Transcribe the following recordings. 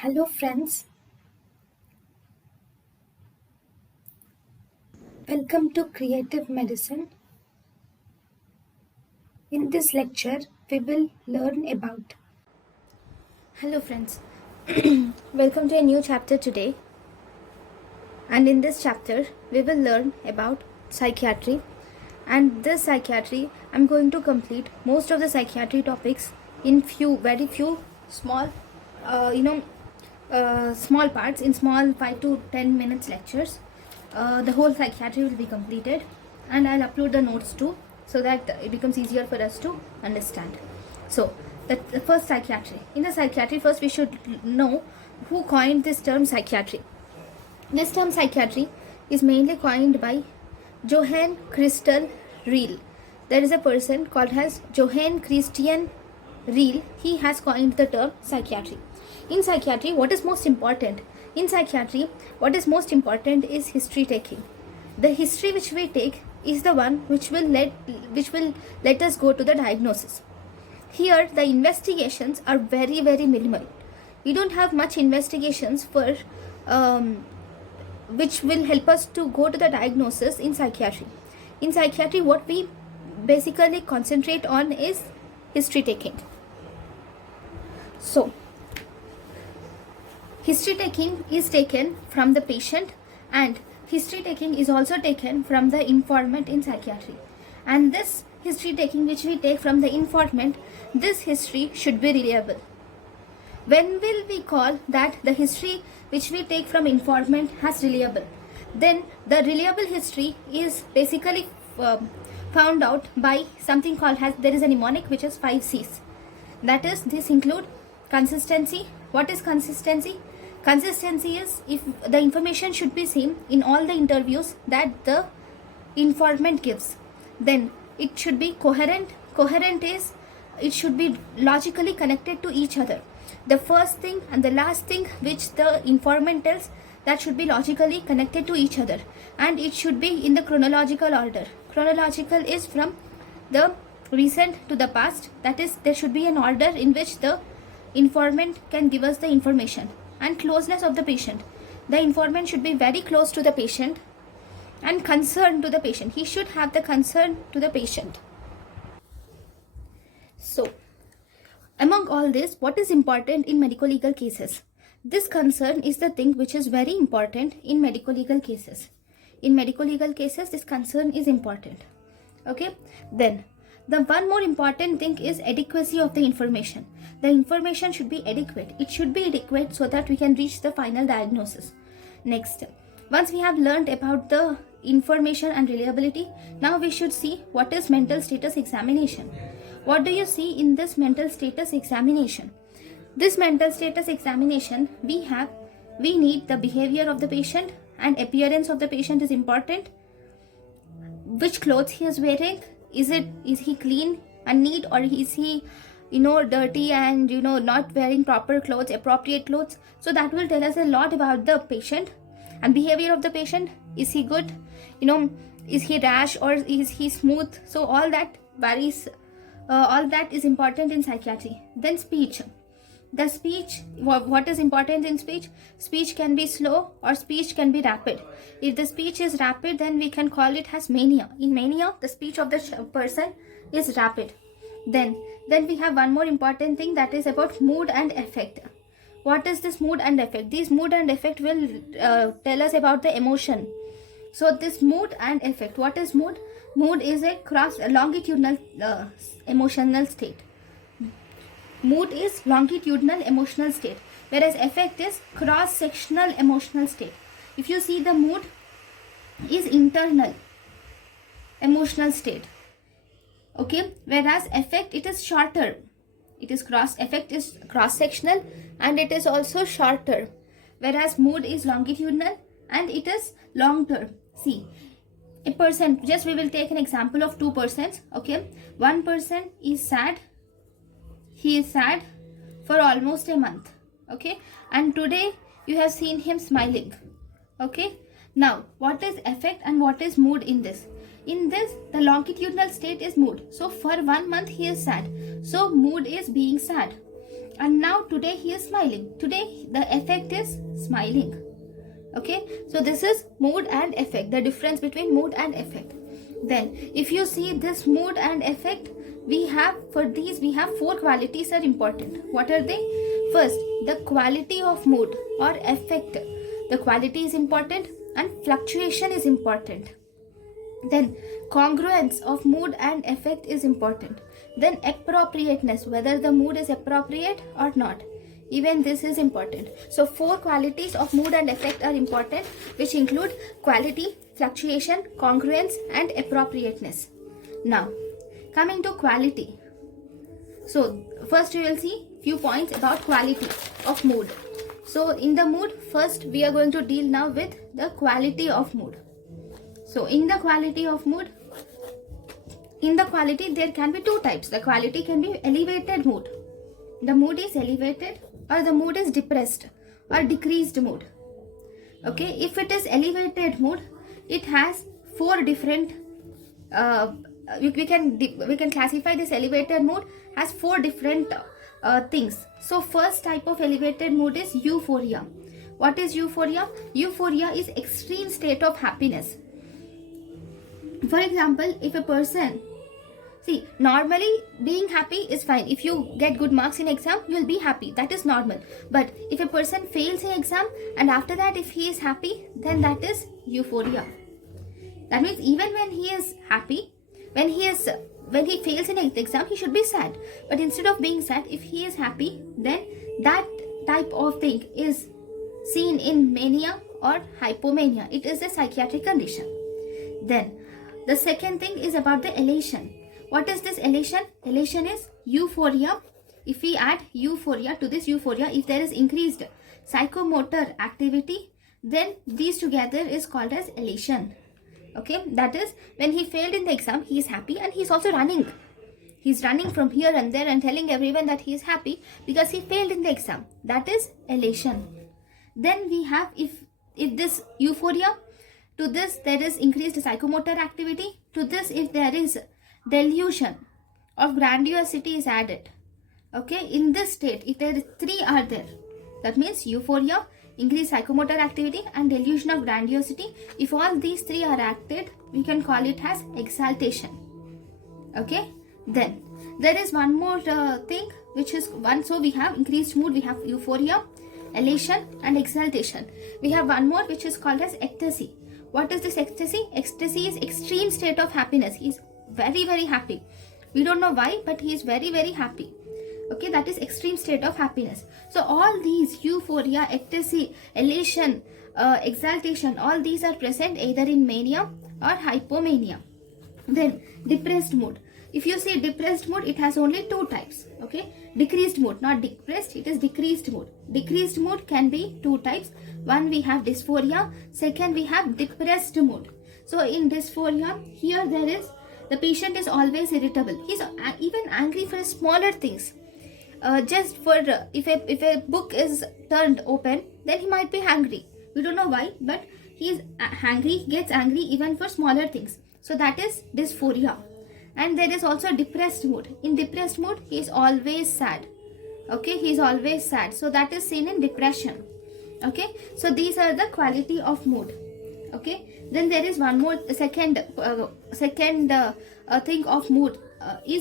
Hello friends, welcome to Creative Medicine. In this lecture, we will learn about. Hello friends, welcome to a new chapter today. And in this chapter, we will learn about psychiatry. And this psychiatry, I'm going to complete most of the psychiatry topics in very few small, small parts in small 5 to 10 minutes lectures. The whole psychiatry will be completed, and I'll upload the notes too, so that it becomes easier for us to understand. So the first psychiatry. In the psychiatry, first we should know who coined this term psychiatry. This term psychiatry is mainly coined by Johann Christian Riehl. There is a person called as Johann Christian Riehl. He has coined the term psychiatry. In psychiatry, what is most important? In psychiatry, what is most important is history taking. The history which we take is the one which will let us go to the diagnosis. Here, the investigations are very minimal. We don't have much investigations for which will help us to go to the diagnosis in psychiatry. In psychiatry, what we basically concentrate on is history taking. So, history taking is taken from the patient, and history taking is also taken from the informant in psychiatry. And this history taking which we take from the informant, this history should be reliable. When will we call that the history which we take from informant has reliable? Then the reliable history is basically found out by something called as, there is a mnemonic which is 5 C's. That is, this include consistency. What is consistency? Consistency is if the information should be same in all the interviews that the informant gives. Then it should be coherent. Coherent is it should be logically connected to each other. The first thing and the last thing which the informant tells, that should be logically connected to each other, and it should be in the chronological order. Chronological is from the recent to the past. That is, there should be an order in which the informant can give us the information. And closeness of the patient. The informant should be very close to the patient and concerned to the patient. He should have the concern to the patient. So, among all this, what is important in medical legal cases? This concern is the thing which is very important in medical legal cases. In medical legal cases, this concern is important. Okay? Then, the one more important thing is adequacy of the information. The information should be adequate. It should be adequate so that we can reach the final diagnosis. Next, once we have learned about the information and reliability, now we should see what is mental status examination. What do you see in this mental status examination? This mental status examination, we need the behavior of the patient, and appearance of the patient is important. Which clothes he is wearing? Is he clean and neat, or is he dirty and not wearing proper clothes, appropriate clothes? So that will tell us a lot about the patient. And behavior of the patient, is he good, is he rash or is he smooth? So all that varies, all that is important in psychiatry. Then speech. The speech, what is important in speech? Speech can be slow or speech can be rapid. If the speech is rapid, then we can call it as mania. In mania, the speech of the person is rapid. Then we have one more important thing, that is about mood and affect. What is this mood and affect? These mood and affect will tell us about the emotion. So this mood and affect, what is mood? Mood is a longitudinal emotional state. Mood is longitudinal emotional state, whereas affect is cross-sectional emotional state. If you see, the mood is internal emotional state, okay, whereas affect, it is shorter. Affect is cross-sectional and it is also shorter, whereas mood is longitudinal and it is long-term. See, a person, just we will take an example of two persons, okay. One person is sad. He is sad for almost a month, okay, and today you have seen him smiling, okay. Now, what is affect and what is mood in this? In this, the longitudinal state is mood. So for 1 month he is sad, so mood is being sad. and now today he is smiling. Today the effect is smiling. Okay, so this is mood and effect, the difference between mood and effect. Then if you see this mood and effect, we have, for these we have 4 qualities are important. What are they? First, the quality of mood or effect, the quality is important, and fluctuation is important. Then congruence of mood and effect is important. Then appropriateness, whether the mood is appropriate or not, even this is important. So 4 qualities of mood and effect are important, which include quality, fluctuation, congruence, and appropriateness. Now coming to quality, so first we will see few points about quality of mood. So in the mood, first we are going to deal now with the quality of mood. So in the quality of mood, in the quality there can be 2 types. The quality can be elevated mood. The mood is elevated, or the mood is depressed or decreased mood. Okay, if it is elevated mood, it has 4 different we can classify this elevated mood as 4 different things. So first type of elevated mood is euphoria. What is euphoria? Euphoria is extreme state of happiness. For example, if a person, see, normally being happy is fine. If you get good marks in exam, you will be happy. That is normal. But if a person fails in exam and after that if he is happy, then that is euphoria. That means even when he is happy, when he fails in an exam, he should be sad. But instead of being sad, if he is happy, then that type of thing is seen in mania or hypomania. It is a psychiatric condition. Then the second thing is about the elation. What is this elation? Elation is euphoria. If we add euphoria to this euphoria, if there is increased psychomotor activity, then these together is called as elation. Okay, that is when he failed in the exam, he is happy and he is also running. He is running from here and there and telling everyone that he is happy because he failed in the exam. That is elation. Then we have, if this euphoria, to this there is increased psychomotor activity, to this if there is delusion of grandiosity is added. Okay, in this state, if there is 3 are there, that means euphoria, increased psychomotor activity, and delusion of grandiosity. If all these 3 are acted, we can call it as exaltation. Okay, then there is one more thing, which is one. So we have increased mood, we have euphoria, elation, and exaltation. We have one more which is called as ecstasy. What is this ecstasy? Ecstasy is extreme state of happiness. He is very, very happy. We don't know why, but he is very, very happy. Okay, that is extreme state of happiness. So all these, euphoria, ecstasy, elation, exaltation, all these are present either in mania or hypomania. Then depressed mood. If you see depressed mood, it has only 2 types. Okay, decreased mood, not depressed, it is decreased mood. Decreased mood can be 2 types. One, we have dysphoria. Second, we have depressed mood. So in dysphoria, here there is, the patient is always irritable. He is even angry for smaller things. Just for if a book is turned open, then he might be angry. We don't know why, but he is angry. He gets angry even for smaller things. So that is dysphoria. And there is also depressed mood. In depressed mood, he is always sad. Okay, he is always sad. So that is seen in depression. Okay, so these are the quality of mood. Okay, then there is one more second thing of mood.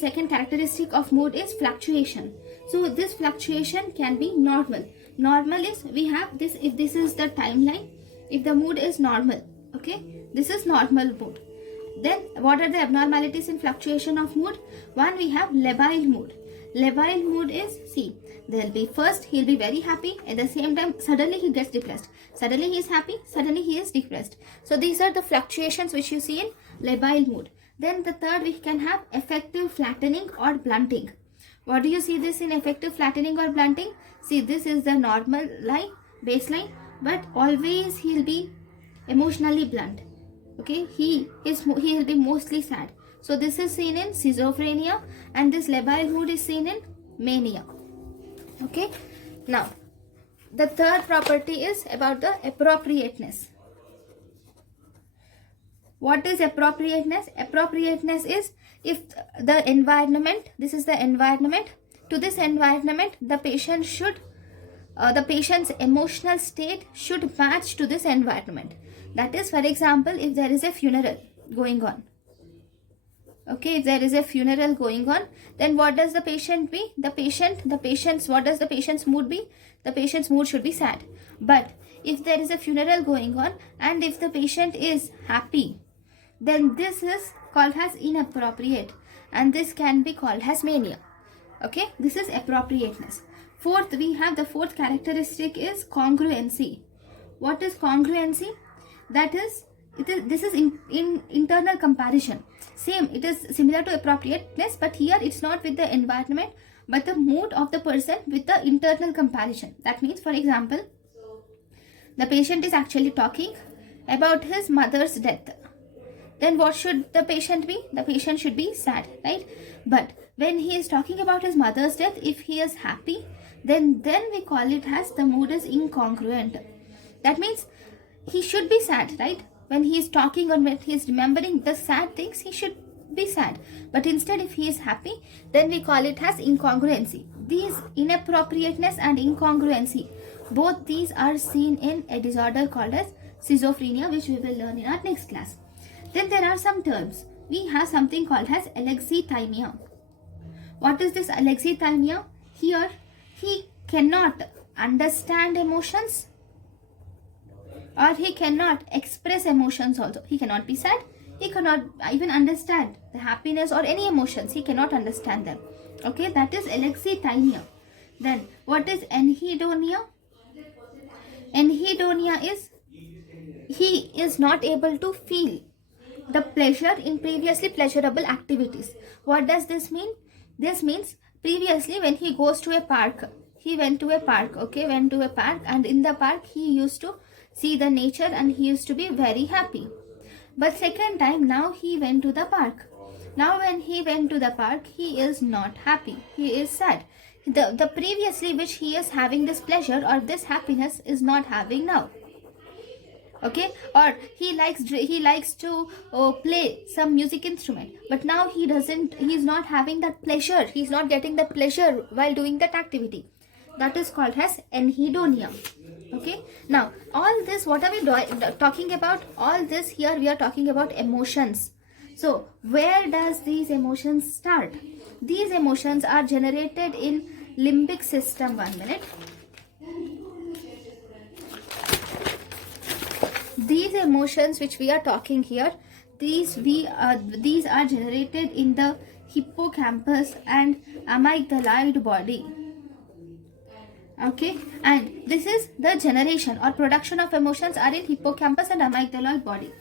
Second characteristic of mood is fluctuation. So this fluctuation can be normal. Normal is, we have this, if this is the timeline, if the mood is normal. Okay, this is normal mood. Then what are the abnormalities in fluctuation of mood? One, we have labile mood. Labile mood is, see, there will be first he will be very happy, at the same time suddenly he gets depressed. Suddenly he is happy, suddenly he is depressed. So these are the fluctuations which you see in labile mood. Then the third, we can have affective flattening or blunting. What do you see this in affective flattening or blunting? See, this is the normal line, baseline, but always he will be emotionally blunt. Okay, he will be mostly sad. So this is seen in schizophrenia, and this labile mood is seen in mania. Okay, now the third property is about the appropriateness. What is appropriateness? Appropriateness is if the environment, this is the environment to this environment, the patient should the patient's emotional state should match to this environment. That is, for example, if there is a funeral going on, okay, if there is a funeral going on, then what does the patient be? What does the patient's mood be? The patient's mood should be sad. But if there is a funeral going on and if the patient is happy, then this is called as inappropriate, and this can be called as mania. Okay, this is appropriateness. Fourth, we have the fourth characteristic is congruency. What is congruency? That is, this is in internal comparison. Same, it is similar to appropriateness, but here it's not with the environment, but the mood of the person with the internal comparison. That means, for example, the patient is actually talking about his mother's death. Then what should the patient be? The patient should be sad, right? But when he is talking about his mother's death, if he is happy, then we call it as the mood is incongruent. That means he should be sad, right? When he is talking or when he is remembering the sad things, he should be sad. But instead, if he is happy, then we call it as incongruency. These inappropriateness and incongruency, both these are seen in a disorder called as schizophrenia, which we will learn in our next class. Then there are some terms. We have something called as alexithymia. What is this alexithymia? Here, he cannot understand emotions, or he cannot express emotions also. He cannot be sad. He cannot even understand the happiness or any emotions. He cannot understand them. Okay, that is alexithymia. Then what is anhedonia? Anhedonia is he is not able to feel the pleasure in previously pleasurable activities. What does this mean? This means previously when he goes to a park, he went to a park, okay, and in the park he used to see the nature and he used to be very happy. But second time, now he went to the park. Now when he went to the park, he is not happy. He is sad. The previously which he is having this pleasure or this happiness is not having now. Okay, or he likes to play some music instrument, but now he's not having that pleasure. He's not getting that pleasure while doing that activity. That is called as anhedonia. Okay, now all this, what are we talking about? All this here we are talking about emotions. So where does these emotions start? These emotions are generated in limbic system. 1 minute. These emotions which we are talking here, these are generated in the hippocampus and amygdaloid body. Okay, and this is the generation or production of emotions are in hippocampus and amygdaloid body.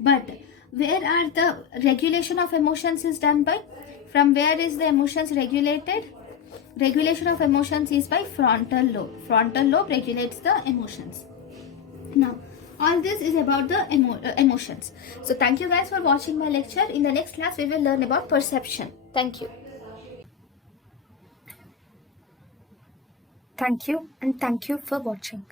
But where are the regulation of emotions is done by? From where is the emotions regulated? Regulation of emotions is by frontal lobe. Frontal lobe regulates the emotions. Now, all this is about the emotions. So thank you guys for watching my lecture. In the next class, we will learn about perception. Thank you. Thank you, and thank you for watching.